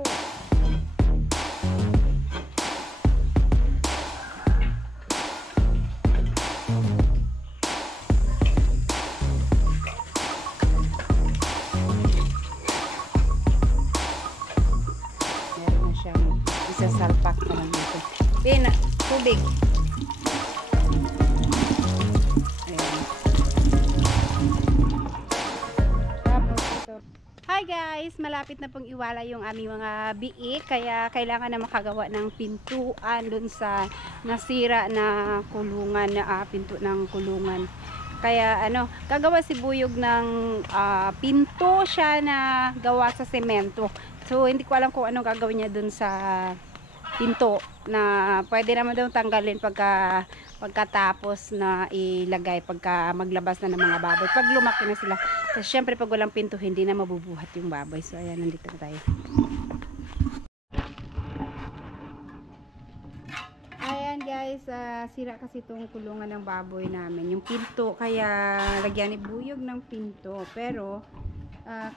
po. Meron na siyang isasalpak na lang dito. Pina, tubig. Hi guys! Malapit na pong iwala yung aming mga biik, kaya kailangan na makagawa ng pintuan dun sa nasira na kulungan, na pinto ng kulungan. Kaya gagawa si Buyog ng pinto siya na gawa sa semento. So hindi ko alam kung anong gagawin niya dun sa pinto, na pwede naman daw tanggalin pagkatapos na ilagay pagka maglabas na ng mga baboy, pag lumaki na sila. Kasi syempre pag walang pinto hindi na mabubuhat yung baboy. So ayan, nandito na tayo. Ayan guys, sira kasi itong kulungan ng baboy namin, yung pinto, kaya lagyan ni Buyog ng pinto, pero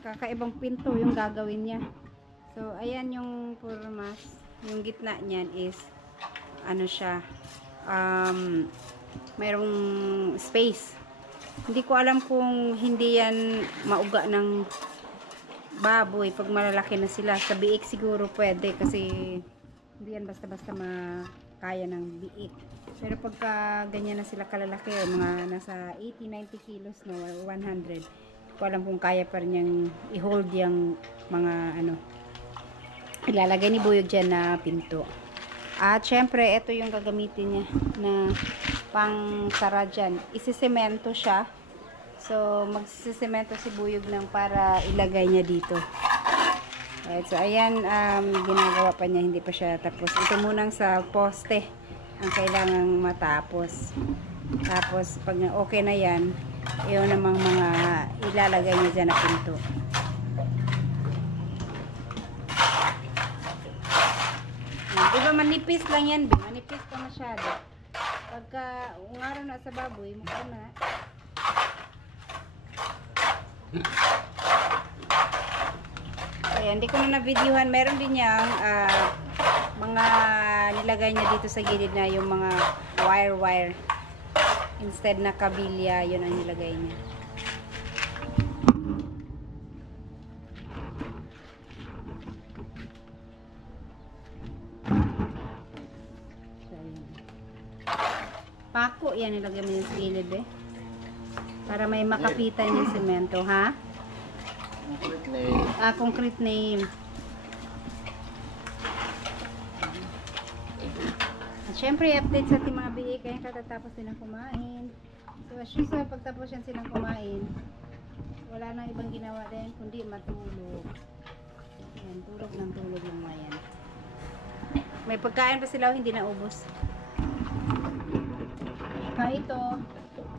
kakaibang pinto yung gagawin niya. So ayan yung purmas, yung gitna niyan is siya, mayroong space. Hindi ko alam kung hindi yan mauga ng baboy pag malalaki na sila. Sa biik siguro pwede, kasi hindi yan basta-basta makaya ng biik. Pero pagka ganyan na sila kalalaki, mga nasa 80-90 kilos no, 100, hindi ko alam kung kaya pa rin niyang i-hold yung mga ilalagay ni Buyog dyan na pinto. At syempre, ito yung gagamitin niya na pang sara dyan. Isisemento siya. So, magsisemento si Buyog lang para ilagay niya dito. Alright, so ayan, ginagawa pa niya, hindi pa siya tapos. Ito munang sa poste ang kailangang matapos. Tapos, pag okay na yan, yun namang mga ilalagay niya dyan na pinto. Diba manipis lang yan, manipis pa masyado. Pagka ungaro na sa baboy, mukha na. Ayan, hindi ko na na-videohan. Meron din niyang mga nilagay niya dito sa gilid na yung mga wire. Instead na kabilya, yun ang nilagay niya. Pako yan nilagay mo yung gilid para may makapitan yung semento, ha? Concrete name. Concrete name. At syempre update sa ating mga biik, kaya katatapos silang kumain. So as usual, pagtapos yan silang kumain, wala nang ibang ginawa din kundi matulog. Yan, tulog lang mga yan. May pagkain pa sila, hindi na ubos. Ito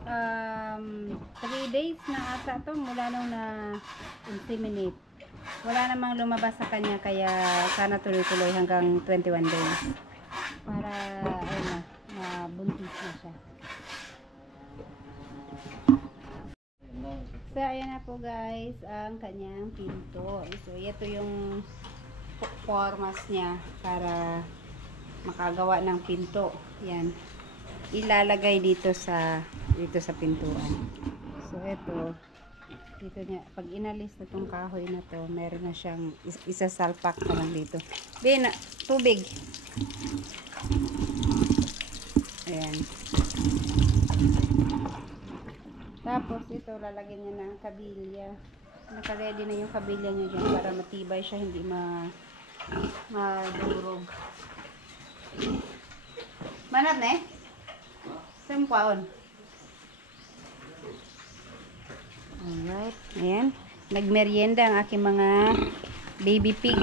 3 days na ata to mula nung na-inseminate. Wala namang lumabas sa kanya, kaya sana tuloy-tuloy hanggang 21 days para mabuntis na siya. So ayan na po guys ang kanyang pinto. So ito yung formas niya para makagawa ng pinto. Yan, ilalagay dito sa pintuan. So ito, dito niya, pag inalis na itong kahoy na to, meron na siyang isasalpak na lang dito. Tubig. Ayan. Tapos ito, lalagyan niya ng kabilya. Naka-ready na yung kabilya niya dyan para matibay siya, hindi madurog. Manat na Sampaon. Alright. Ayan. Nagmerienda ang aking mga baby pig.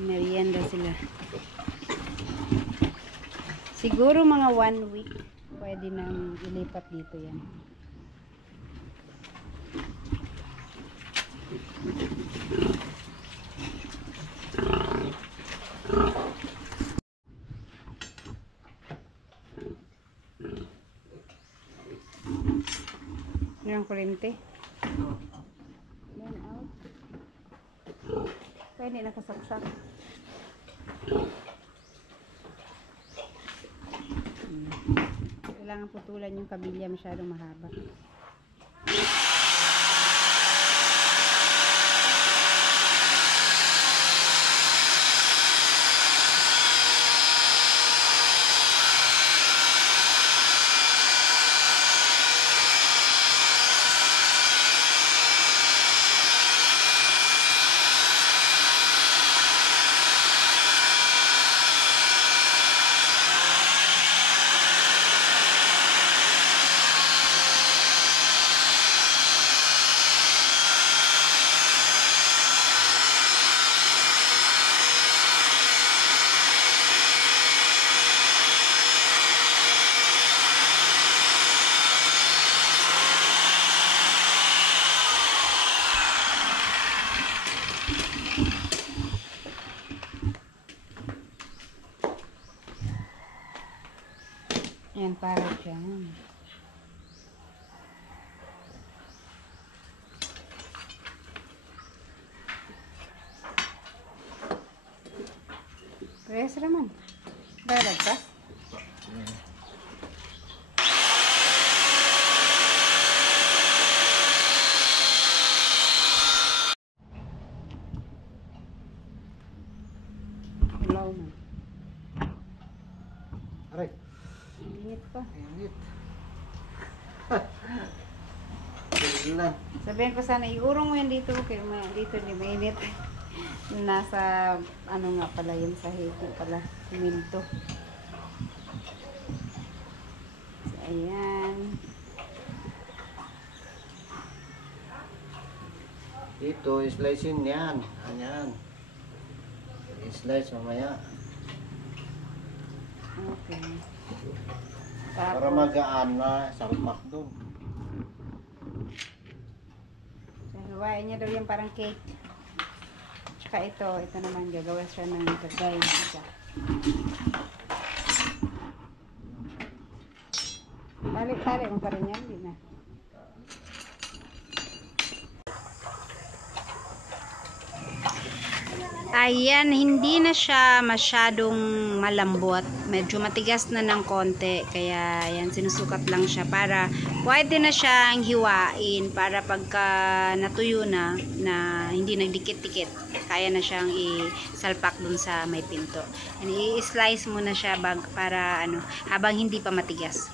Merienda sila. Siguro mga 1 week pwede nang ilipat dito yan. Ano ang kurente? Then out. nakasaksak. Kailangan putulan yung kabilya, masyadong mahaba. Yan, para dyan. Parehas naman. Darag ka? Ulaw na. Aray, Init pa. init. Lang. Sabihin ko sana, iurong mo yan dito. Kaya dito di mainit. Nasa, ano nga pala yun, sa hito pala. Siminto. So, ayan. Dito, slicein yan. Ayan. I-slice mamaya. Okay. Para magaan na salpak doon. Gagawain niya daw yung parang cake. Tsaka ito naman gagawa siya ng gagay na isa. Tali mo pa rin yan, di na. Ayan, hindi na siya masyadong malambot. Medyo matigas na ng konti. Kaya, ayan, sinusukat lang siya para pwede na siyang hiwain para pagka natuyo na hindi nagdikit-dikit. Kaya na siyang isalpak dun sa may pinto. I-slice mo na siya para habang hindi pa matigas.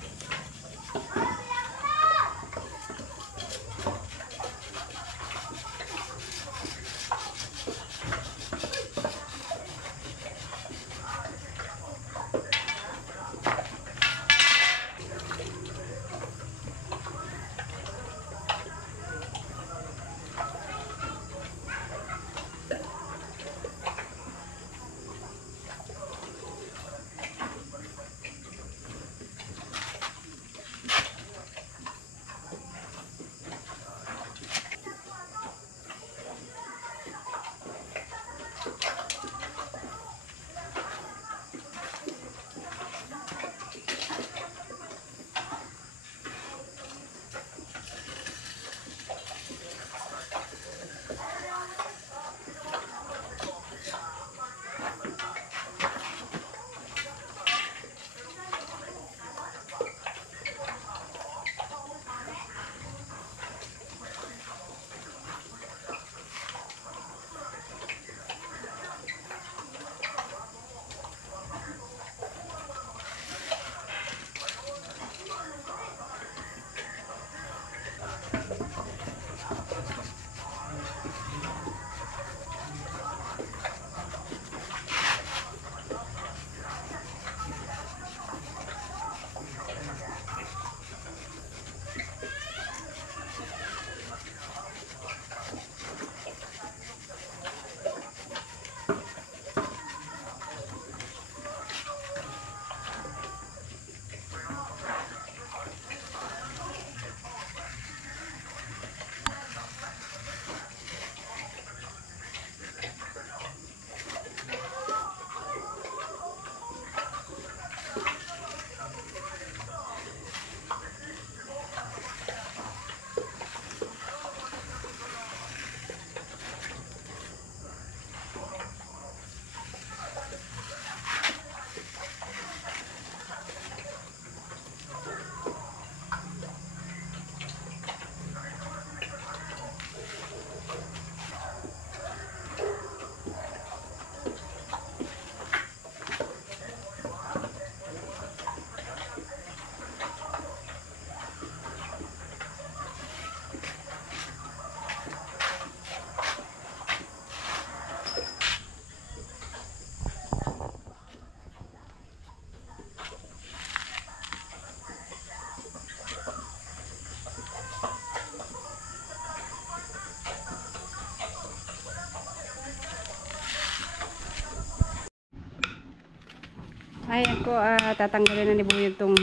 Ay, ako, tatanggalin na ni Buyog tong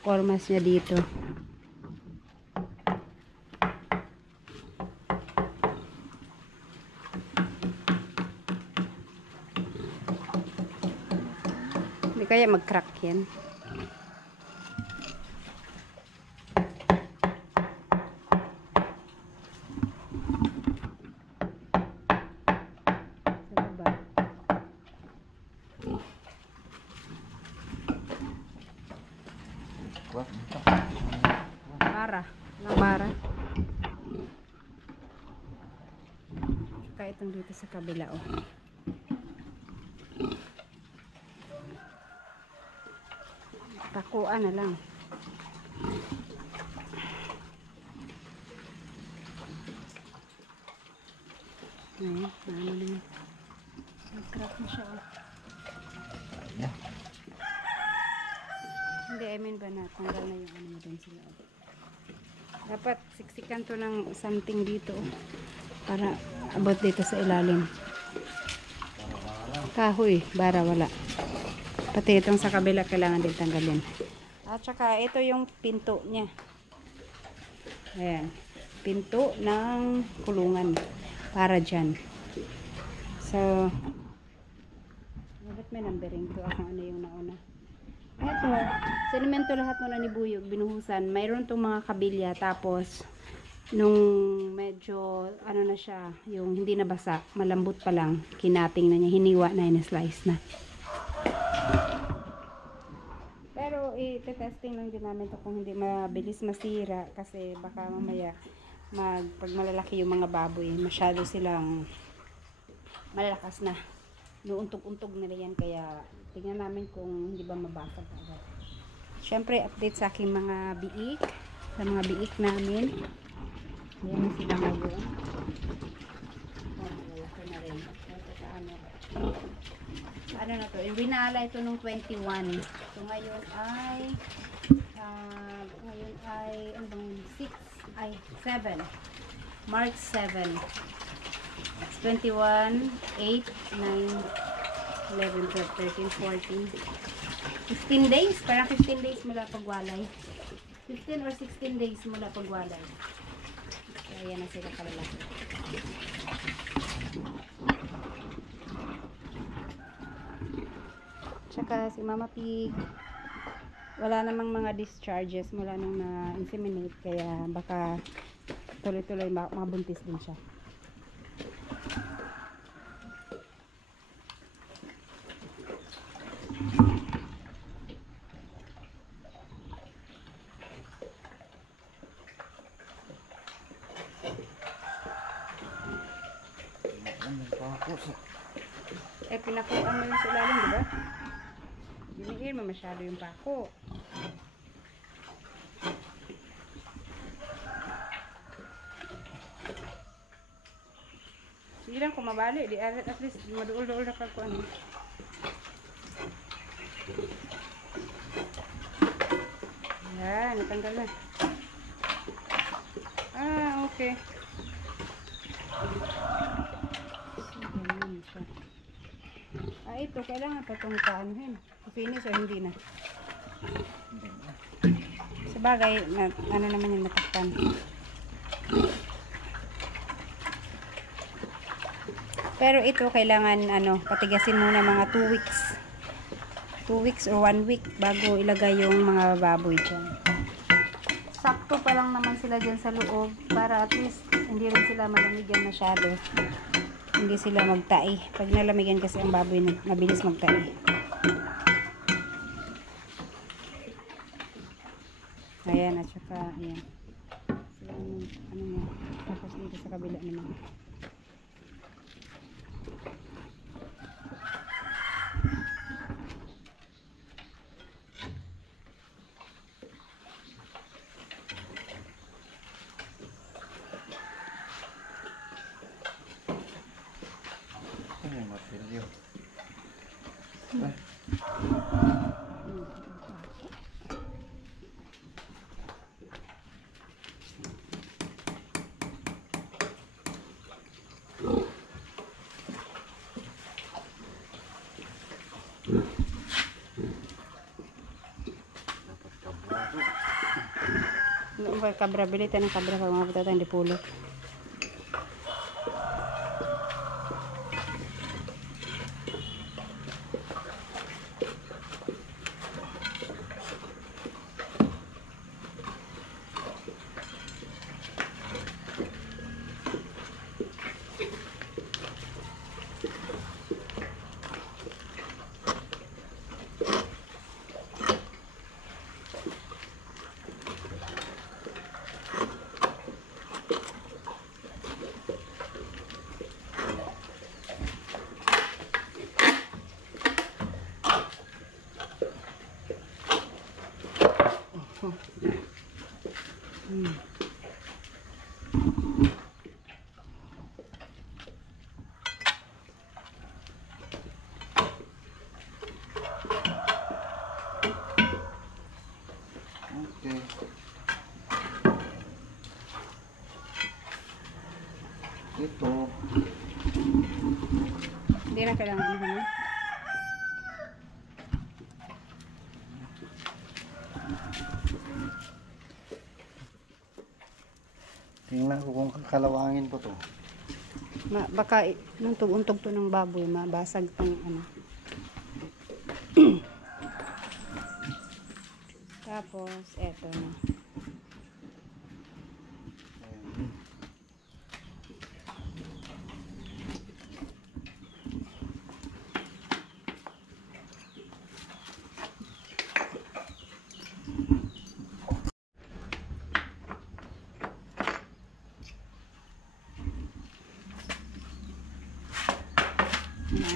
formas niya dito. Hindi kaya mag-crack yan. Sa baba. Bara. Lang bara. Saka itong dito sa kabila, oh. Takuan na lang. Ayan, ano na yun. Nag-crack na siya, oh. Yeah. Hindi, I mean ba natanggal na yung ano mo dun sila. Dapat siksikan to ng something dito, oh, para abot dito sa ilalim. Kahoy, bara wala. Pati itong sa kabila kailangan din tanggalin. At saka ito yung pinto niya. Ayan. Pinto ng kulungan. Para dyan. So, ba't may numbering to? Ako ano yung nauna. Ito, sedimento lahat muna ni Buyog, binuhusan. Mayroon tong mga kabilya. Tapos, nung medyo, ano na siya, yung hindi nabasa, malambot pa lang, kinating na niya, hiniwa na, slice na. Pero, i-testing lang din namin to kung hindi mabilis masira. Kasi baka mamaya, pag malalaki yung mga baboy, masyado silang malalakas na. Nuuntog-untog nila yan, kaya tingnan namin kung hindi ba mabasag agad. Siyempre, update sa aking mga biik, sa mga biik namin. Ayan na sila ngayon. Lalaki na rin. Ito sa ano. Ano na to? Winala ito nung 21. So, ngayon ay ano bang 6? Ay, 7. March 7. 21, 8, 9, 11, 12, 13, 14. 15 days. Parang 15 days mula pagwalay. 15 or 16 days mula pagwalay. Ayan na sila kalalaki. Tsaka si Mama Pig, wala namang mga discharges mula nung na-inseminate, kaya baka tuloy-tuloy mabuntis din siya. Pinakuan mo yung sa ilalim, diba? Binigyan mo masyado yung pako. Sige lang, kung mabali, at least maduol-duol na pagkuan. Yan, natanggal na. Okay. Ito, kailangan pa itong paanuhin. Finish o hindi na? Sa bagay, ano naman yung natakpan. Pero ito, kailangan, patigasin muna mga 2 weeks. 2 weeks or 1 week bago ilagay yung mga baboy dyan. Sakto pa lang naman sila dyan sa loob para at least hindi rin sila malamigyan masyado. Hindi sila magtai. Pag nalamigan kasi ang baboy, mabilis magtai. Ayan, at saka, ayan. So, ano niya. Tapos dito sa kabila naman. Kung kabra, bili tayo ng kabra pag mapunta tayong Dipolog. Okay. Ito. Hindi na kailangan ano naman. Tingnan ko kung kakalawangin po to. Baka nung tug-untog to ng baboy, mabasag tong ano. Tapos, eto na.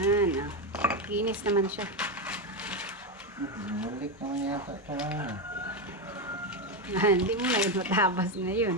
Ayan. Yan, kinis naman siya. Malik naman yata ito nga. Hindi mo na yun, matabas na yun.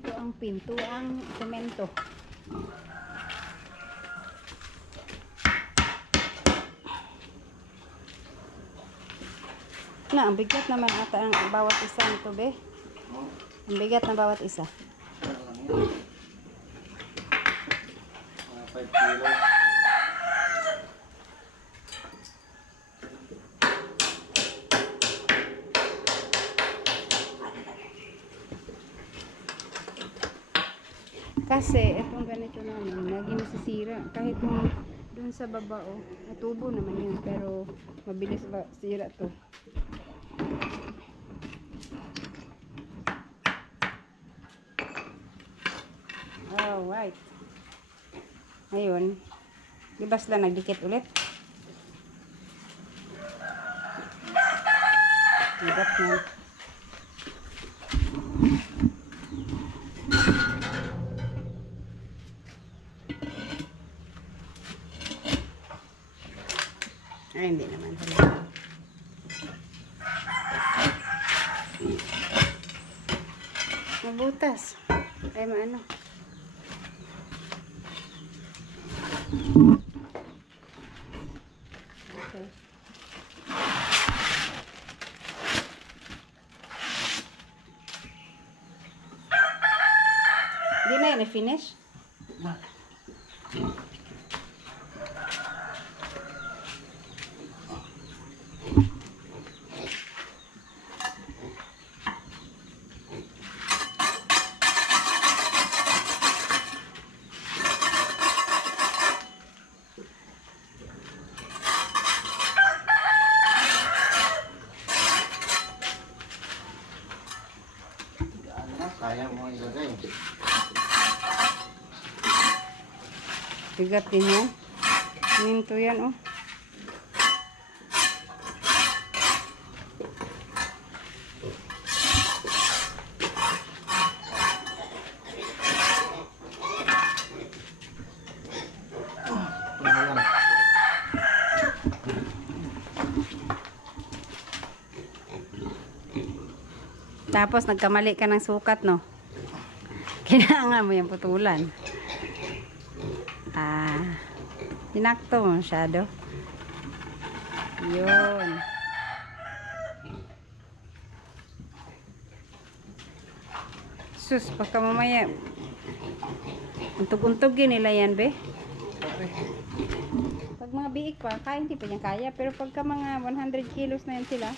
Ito ang pinto, ang semento. Na, ang bigat naman ata ang bawat isa nito, be. Ang bigat ng bawat isa. Ano lang yan? Mga 5 kilo. Kasi, itong ganito namin, lagi nasisira. Kahit yung dun sa baba, oh, natubo naman yun. Pero, mabilis ba sira to. Alright. Ngayon, libas lang, nagdikit ulit. Libat na. Ay, hindi naman talaga. Mabutas. Ay, maano. Okay. Di na yun, finish? Kaya mo ilagay. Bigat din yan. Minto yan, oh. Ito lang. Tapos nagkamali ka ng sukat, no? Kailangan mo yung putulan. Tinakto mo masyado. Yun. Sus, baka mamaya untog-untogin nila yan, be. Pag mga biik pa, kaya hindi pa yan kaya. Pero pagka mga 100 kilos na yan sila.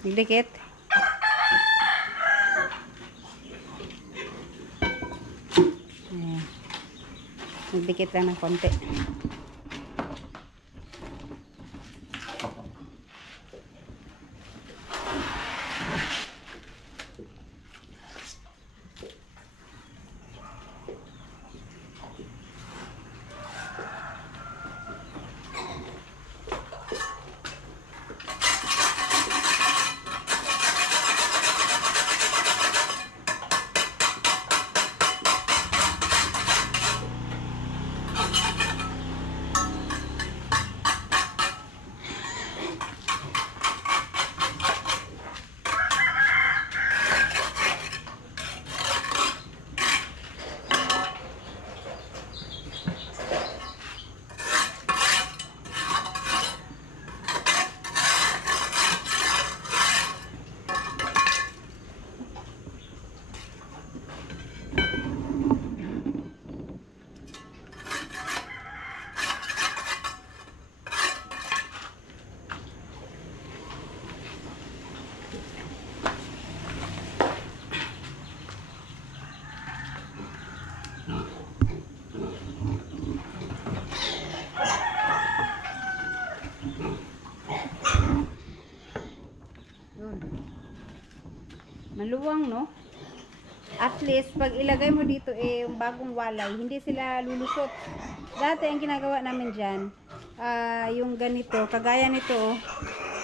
Dikit. Ayan. Nagdikit lang ng konti. Maluwang, no? At least, pag ilagay mo dito yung bagong walay, hindi sila lulusot. Dati, ang ginagawa namin dyan, yung ganito, kagaya nito,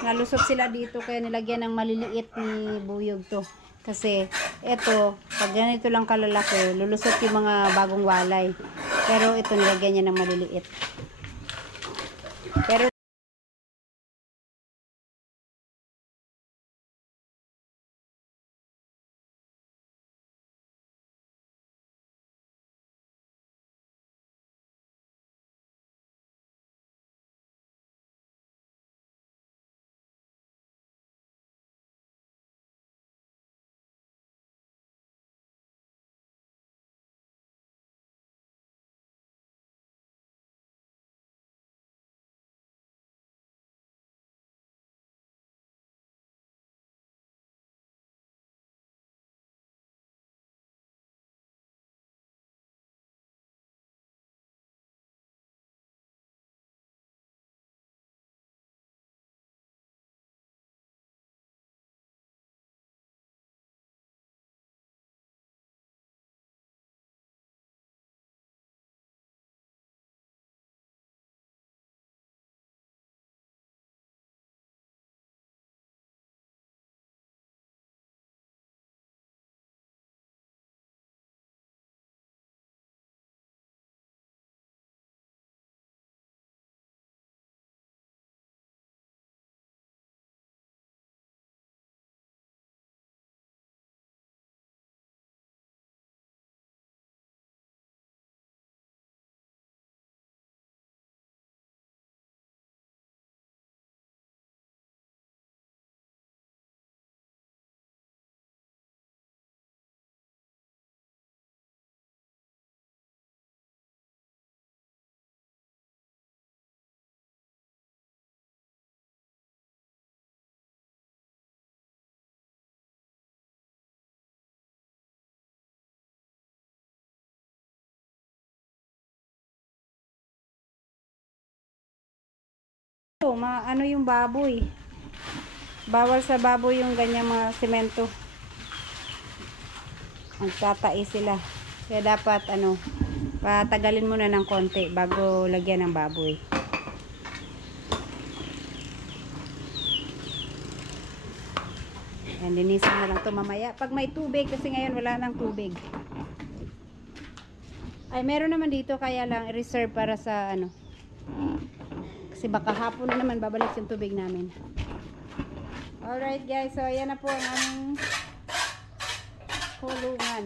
nalusot sila dito, kaya nilagyan ng maliliit ni buyog to. Kasi, eto, pag ganito lang kalalaki, lulusot yung mga bagong walay. Pero ito, nilagyan niya ng maliliit. Pero, ano yung baboy. Bawal sa baboy yung ganyan mga semento. Magtatai sila. Kaya dapat patagalin muna ng konti bago lagyan ng baboy. Yan, linisan na lang to mamaya. Pag may tubig, kasi ngayon wala nang tubig. Ay, meron naman dito, kaya lang reserve para sa Kasi baka hapon na naman babalik yung tubig namin. Alright guys, so ayan na po ang aming kulungan.